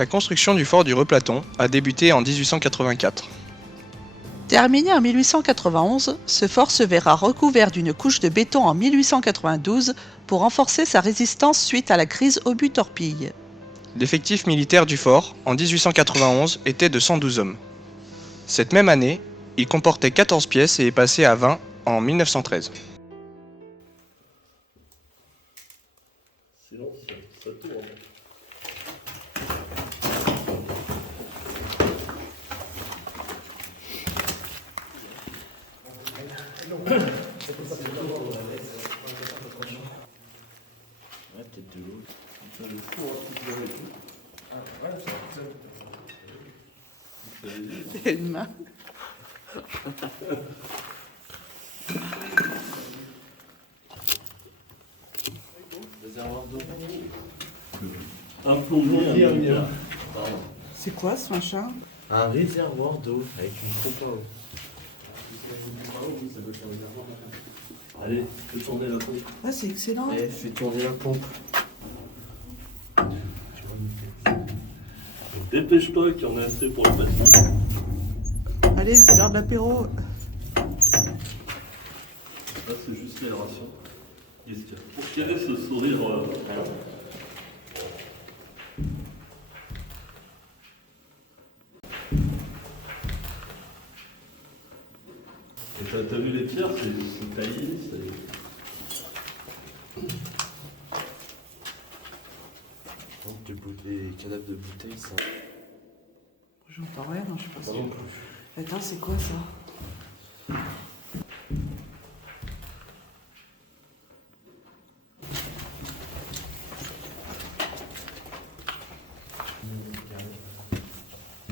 La construction du fort du Replaton a débuté en 1884. Terminé en 1891, ce fort se verra recouvert d'une couche de béton en 1892 pour renforcer sa résistance suite à la crise obus-torpille. L'effectif militaire du fort, en 1891, était de 112 hommes. Cette même année, il comportait 14 pièces et est passé à 20 en 1913. Sinon, ça tourne. Ouais, peut-être de l'eau. Ça le four un petit peu et tout. Ah, ouais, ça. C'est une main. Réservoir d'eau. Un plombier, un mien. C'est quoi ce machin? Un réservoir d'eau avec une pompe à eau. Allez, fais tourner la pompe. Ah, c'est excellent. Eh, fais tourner la pompe. Dépêche-toi qu'il y en a assez pour le bâtiment. Allez, c'est l'heure de l'apéro. Là, c'est juste l'aération. Qu'est-ce qu'il y a? Pour quel est ce sourire Et t'as vu les pierres, c'est taillé, les cadavres de bouteilles, ça. J'entends rien, non, je sais pas Ça si. non plus. Attends, c'est quoi ça?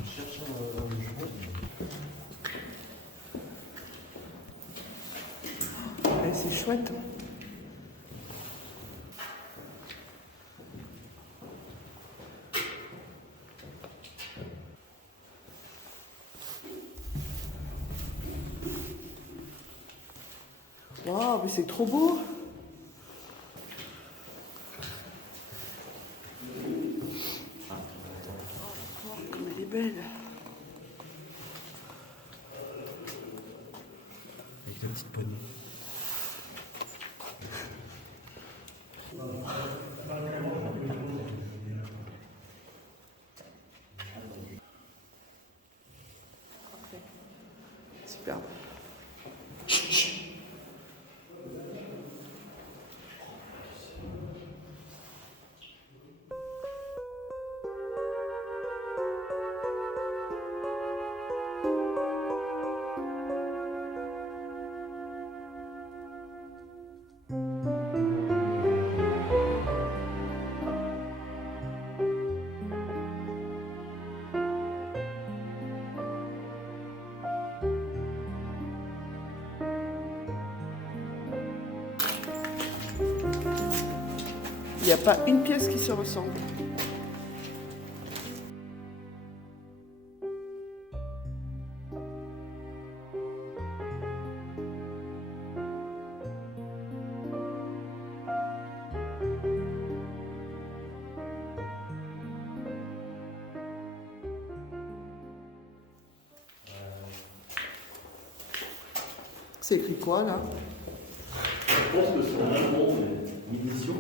Cherche un joint. Ouais, c'est chouette. Waouh, mais c'est trop beau! Oh, comme elle est belle! Avec la petite poignée. Superbe. Il n'y a pas une pièce qui se ressemble. C'est écrit quoi là? Je pense que c'est en allemand, mais munitions.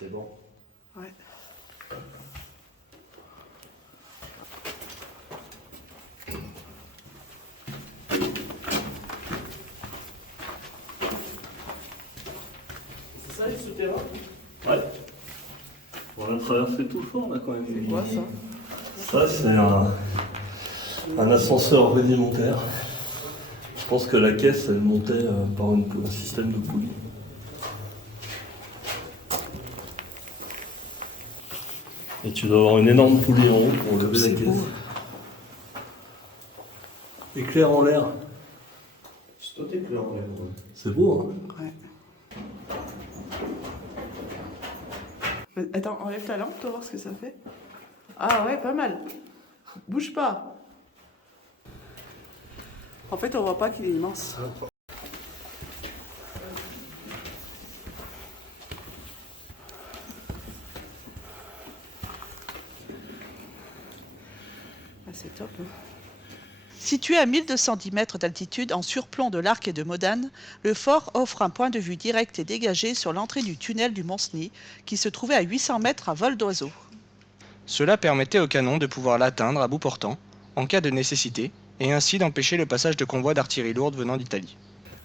C'est bon. Ouais. C'est ça les souterrains? Ouais. On a traversé tout le fort là quand même. C'est quoi ça? Ça c'est un ascenseur rudimentaire. Je pense que la caisse elle montait par un système de poulie. Et tu dois avoir une énorme poulie en haut pour lever la C'est caisse. beau. Éclair en l'air. C'est toi éclair en l'air. C'est beau hein. Ouais. Attends, enlève ta lampe, pour voir ce que ça fait. Ah ouais, pas mal. Bouge pas. En fait, on voit pas qu'il est immense. Ah, c'est top. Hein. Situé à 1210 mètres d'altitude en surplomb de l'Arc et de Modane, le fort offre un point de vue direct et dégagé sur l'entrée du tunnel du Mont-Cenis, qui se trouvait à 800 mètres à vol d'oiseau. Cela permettait au canon de pouvoir l'atteindre à bout portant, en cas de nécessité, et ainsi d'empêcher le passage de convois d'artillerie lourde venant d'Italie.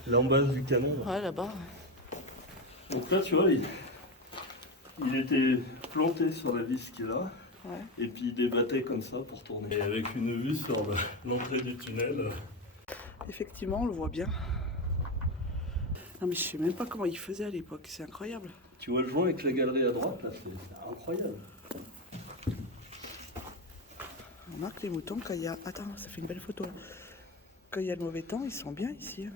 L'embase du canon. Là. Ouais, là-bas. Donc là, tu vois, il était planté sur la vis qui est là. Ouais. Et puis il débattait comme ça pour tourner. Et avec une vue sur l'entrée du tunnel. Effectivement, on le voit bien. Non, mais je sais même pas comment il faisait à l'époque. C'est incroyable. Tu vois le joint avec la galerie à droite, là, c'est incroyable. On remarque les moutons quand il y a... Attends, ça fait une belle photo là. Quand il y a le mauvais temps, ils sont bien ici.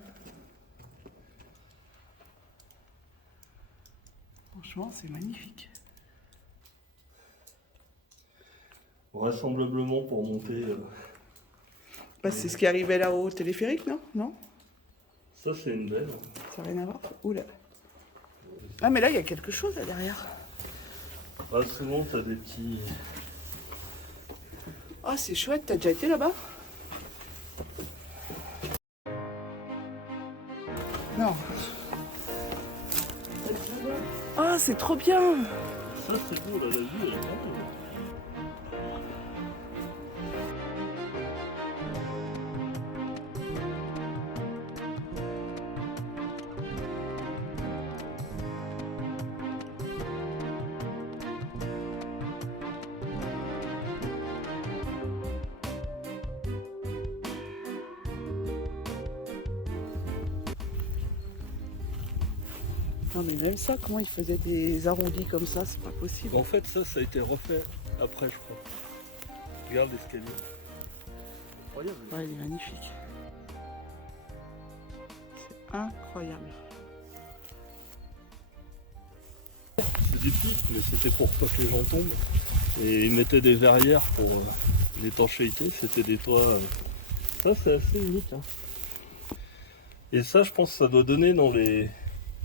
Franchement, c'est magnifique. Vraisemblablement pour monter. Bah, c'est ce qui arrivait là au téléphérique, non? Non? Ça, c'est une belle. Ça n'a rien à voir? Oula. Ah, mais là, il y a quelque chose là derrière. Ah, souvent, t'as des petits. Ah, c'est chouette. T'as déjà été là-bas? Non. Ah, c'est trop bien! Ça, c'est beau, là, la vue, elle est pas mal. Non, mais même ça, comment ils faisaient des arrondis comme ça, c'est pas possible. En fait, ça a été refait après, je crois. Regarde l'escalier. Incroyable. Ouais, il est magnifique. C'est incroyable. C'est des pics, mais c'était pour pas que les gens tombent. Et ils mettaient des verrières pour l'étanchéité. C'était des toits. Ça, c'est assez unique. Hein. Et ça, je pense que ça doit donner dans les.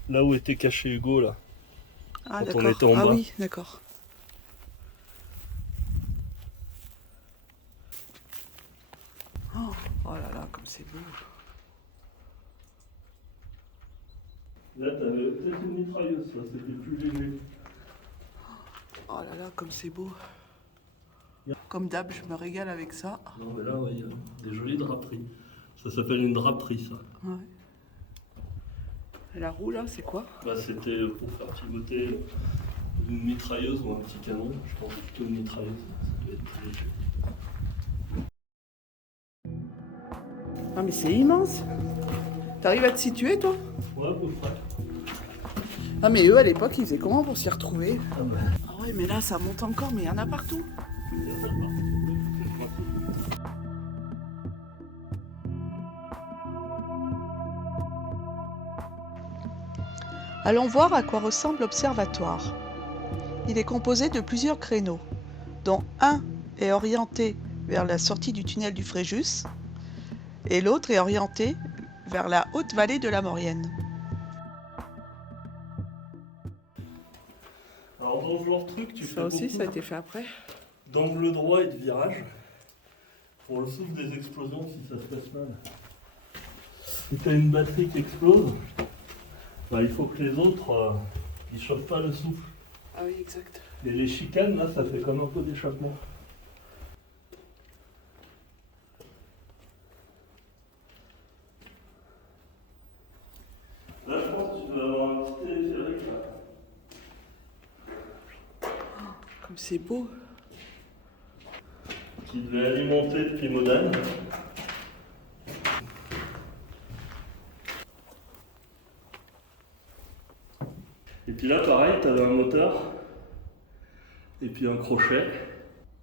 Là où était caché Hugo, là. Ah, Quand d'accord. on était en Ah bas. oui, d'accord. Oh là là, comme c'est beau. Là, t'avais peut-être une mitrailleuse, ça, c'était plus léger. Oh là là, comme c'est beau. Comme d'hab, je me régale avec ça. Non, mais là, ouais, il y a des jolies draperies. Ça s'appelle une draperie, ça. Ouais. Et la roue, là, c'est quoi? Bah, c'était pour faire pivoter une mitrailleuse ou un petit canon. Je pense plutôt une mitrailleuse. Ça doit être plus léger. Ah, mais c'est immense. T'arrives à te situer, toi? Ouais, à peu près. Ah, mais eux, à l'époque, ils faisaient comment pour s'y retrouver? Ah, bah. Ah ouais, mais là, ça monte encore, mais il y en a partout. Il y en a partout. C'est le principe. Allons voir à quoi ressemble l'observatoire. Il est composé de plusieurs créneaux, dont un est orienté vers la sortie du tunnel du Fréjus et l'autre est orienté vers la haute vallée de la Maurienne. Alors, dans ce genre de truc, tu fais Ça aussi, beaucoup ça a été fait après. d'angle droit et de virage pour le souffle des explosions si ça se passe mal. Si tu as une batterie qui explose, bah, il faut que les autres ils chauffent pas le souffle. Ah oui, exact. Et les chicanes, là, ça fait comme un peu d'échappement. Là, je pense que tu dois avoir un petit téléphérique là. Comme c'est beau. Qui devait alimenter depuis Modane. Et puis là, pareil, tu avais un moteur et puis un crochet.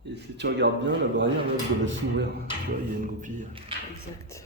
Et si tu regardes bien, la barrière là, elle devait s'ouvrir. Tu vois, il y a une goupille. Exact.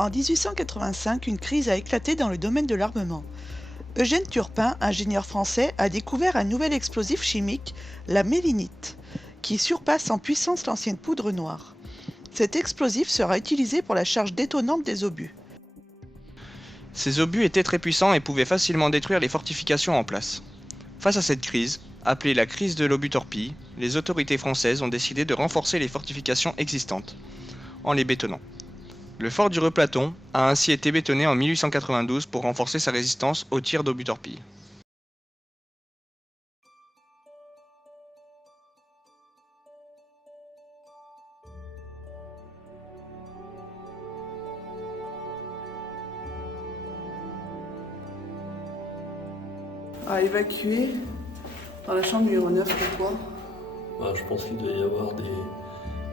En 1885, une crise a éclaté dans le domaine de l'armement. Eugène Turpin, ingénieur français, a découvert un nouvel explosif chimique, la mélinite, qui surpasse en puissance l'ancienne poudre noire. Cet explosif sera utilisé pour la charge détonante des obus. Ces obus étaient très puissants et pouvaient facilement détruire les fortifications en place. Face à cette crise, appelée la crise de l'obus-torpille, les autorités françaises ont décidé de renforcer les fortifications existantes, en les bétonnant. Le fort du Replaton a ainsi été bétonné en 1892 pour renforcer sa résistance aux tirs d'obus-torpille. À évacuer dans la chambre numéro 9, pourquoi? Je pense qu'il doit y avoir des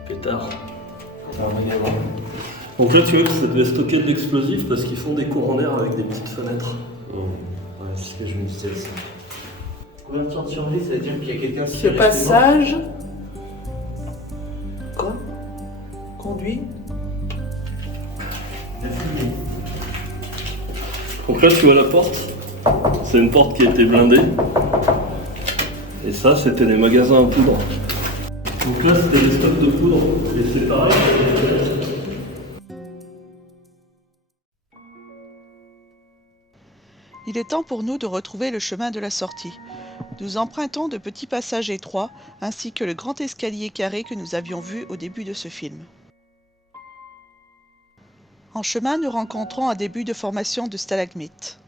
pétards. Donc là, tu vois que ça devait stocker de l'explosif parce qu'ils font des courants d'air avec des petites fenêtres. Ouais, c'est ce que je me disais ça. Combien de temps de survie? Ça veut dire qu'il y a quelqu'un qui Ce passage. Quoi? Conduit. Donc là, tu vois la porte. C'est une porte qui était blindée. Et ça, c'était les magasins à poudre. Donc là, c'était les stocks de poudre. Et c'est pareil. Il est temps pour nous de retrouver le chemin de la sortie. Nous empruntons de petits passages étroits, ainsi que le grand escalier carré que nous avions vu au début de ce film. En chemin, nous rencontrons un début de formation de stalagmites.